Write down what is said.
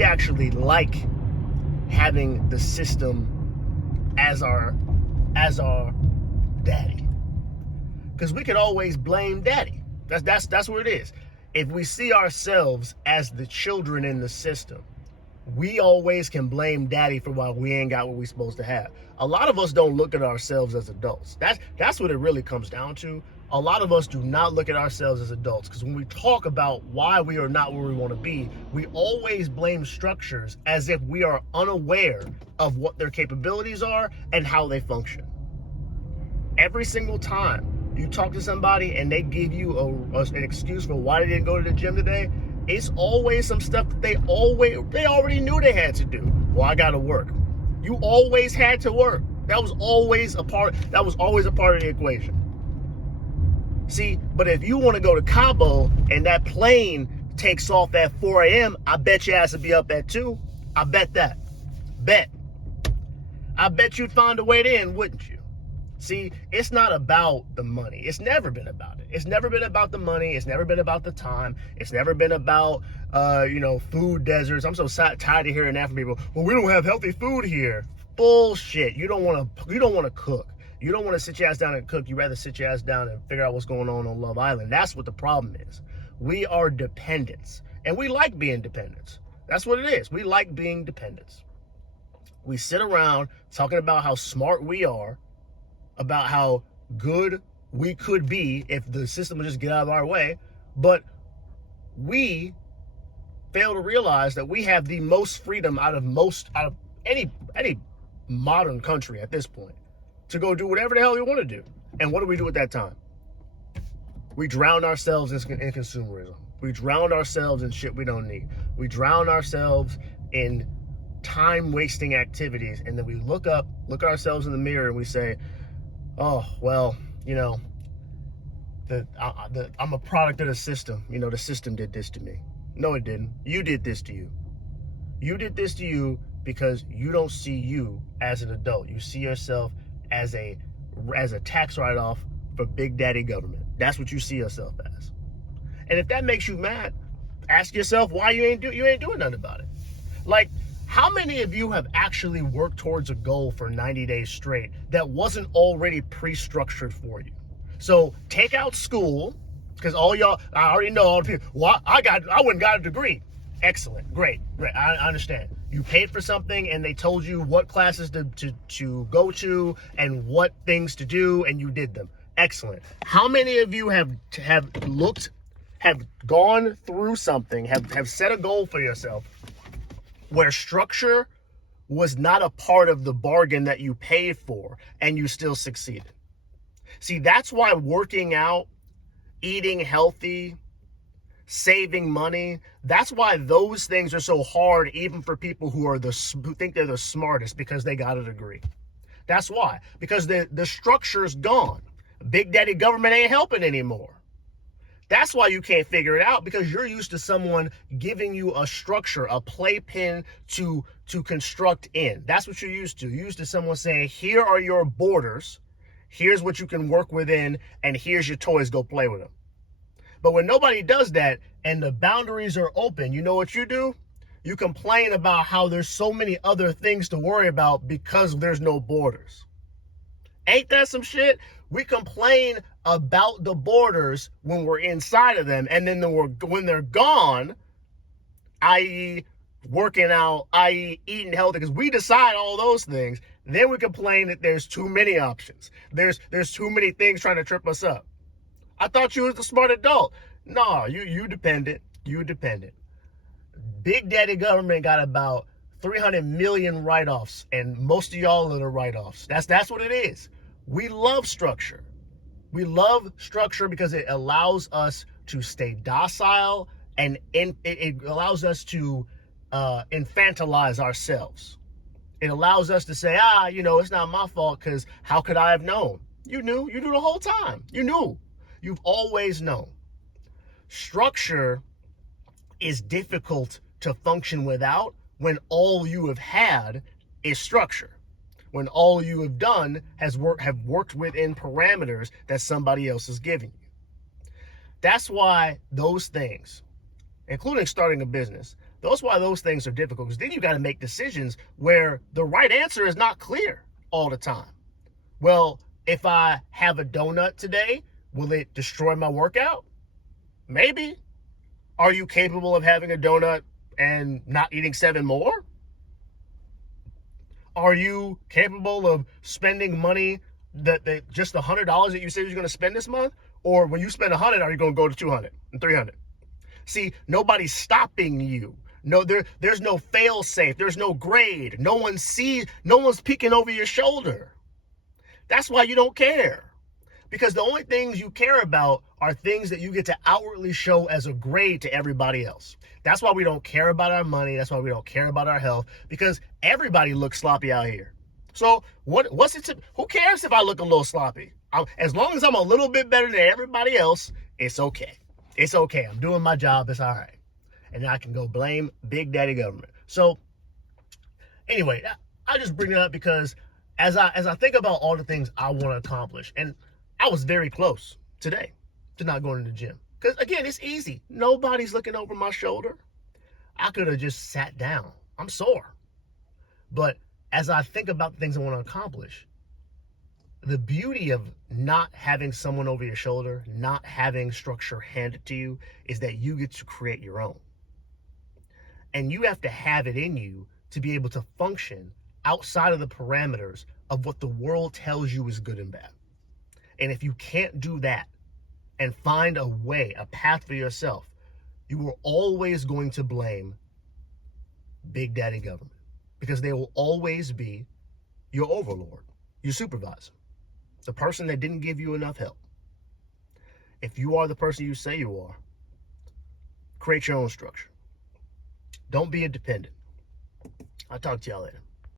we actually like having the system as our daddy, because we can always blame daddy. That's what it is. If we see ourselves as the children in the system, we always can blame daddy for why we ain't got what we supposed to have. A lot of us don't look at ourselves as adults. That's what it really comes down to. A lot of us do not look at ourselves as adults, because when we talk about why we are not where we want to be, we always blame structures as if we are unaware of what their capabilities are and how they function. Every single time you talk to somebody and they give you an excuse for why they didn't go to the gym today, it's always some stuff that they already knew they had to do. Well, I gotta work. You always had to work. That was always a part of the equation. See, but if you want to go to Cabo and that plane takes off at 4 a.m., I bet your ass would be up at 2. I bet that. I bet you'd find a way in, wouldn't you? See, it's not about the money. It's never been about it. It's never been about the money. It's never been about the time. It's never been about, food deserts. I'm so tired of hearing that from people. Well, we don't have healthy food here. Bullshit. You don't want to cook. You don't want to sit your ass down and cook. You rather sit your ass down and figure out what's going on Love Island. That's what the problem is. We are dependents, and we like being dependents. That's what it is. We like being dependents. We sit around talking about how smart we are, about how good we could be if the system would just get out of our way, but we fail to realize that we have the most freedom out of any modern country at this point to go do whatever the hell we want to do. And what do we do at that time? We drown ourselves in consumerism. We drown ourselves in shit we don't need. We drown ourselves in time-wasting activities, and then we look at ourselves in the mirror and we say, oh, well, I'm a product of the system. The system did this to me. No, it didn't. You did this to you. You did this to you because you don't see you as an adult. You see yourself as a tax write-off for Big Daddy government. That's what you see yourself as. And if that makes you mad, ask yourself why you ain't doing nothing about it. Like, how many of you have actually worked towards a goal for 90 days straight that wasn't already pre-structured for you? So take out school, because I already know all the people. Well, I went and got a degree. Excellent, great. I understand. You paid for something and they told you what classes to go to and what things to do, and you did them. Excellent. How many of you have gone through something, have set a goal for yourself where structure was not a part of the bargain that you paid for and you still succeeded? See, that's why working out, eating healthy, saving money, that's why those things are so hard, even for people who think they're the smartest because they got a degree. That's why, because the structure's gone. Big Daddy government ain't helping anymore. That's why you can't figure it out, because you're used to someone giving you a structure, a playpen to construct in. That's what you're used to. You're used to someone saying, here are your borders, here's what you can work within, and here's your toys, go play with them. But when nobody does that and the boundaries are open, you know what you do? You complain about how there's so many other things to worry about because there's no borders. Ain't that some shit? We complain about the borders when we're inside of them, and then when they're gone, i.e. working out, i.e. eating healthy, because we decide all those things, then we complain that there's too many options. There's too many things trying to trip us up. I thought you was the smart adult. No, you dependent. You dependent. Big Daddy government got about 300 million write-offs, and most of y'all are the write-offs. That's what it is. We love structure. We love structure because it allows us to stay docile, and it allows us to infantilize ourselves. It allows us to say, it's not my fault, because how could I have known? You knew the whole time. You knew. You've always known. Structure is difficult to function without when all you have had is structure. When all you have done have worked within parameters that somebody else is giving you. That's why those things, including starting a business, That's why those things are difficult, because then you got to make decisions where the right answer is not clear all the time. Well, if I have a donut today, will it destroy my workout? Maybe. Are you capable of having a donut and not eating 7 more? Are you capable of spending money that just the $100 that you said you're going to spend this month? Or when you spend 100, are you going to go to 200 and 300? See, nobody's stopping you. No, there's no fail safe. There's no grade. No one's peeking over your shoulder. That's why you don't care. Because the only things you care about are things that you get to outwardly show as a grade to everybody else. That's why we don't care about our money. That's why we don't care about our health, because everybody looks sloppy out here. So who cares if I look a little sloppy? As long as I'm a little bit better than everybody else, it's okay. It's okay. I'm doing my job. It's all right. And I can go blame Big Daddy government. So anyway, I just bring it up because as I think about all the things I want to accomplish, and I was very close today to not going to the gym. Because again, it's easy. Nobody's looking over my shoulder. I could have just sat down. I'm sore. But as I think about the things I want to accomplish, the beauty of not having someone over your shoulder, not having structure handed to you, is that you get to create your own. And you have to have it in you to be able to function outside of the parameters of what the world tells you is good and bad. And if you can't do that and find a way, a path for yourself, you are always going to blame Big Daddy government, because they will always be your overlord, your supervisor, the person that didn't give you enough help. If you are the person you say you are, create your own structure. Don't be a dependent. I'll talk to y'all later.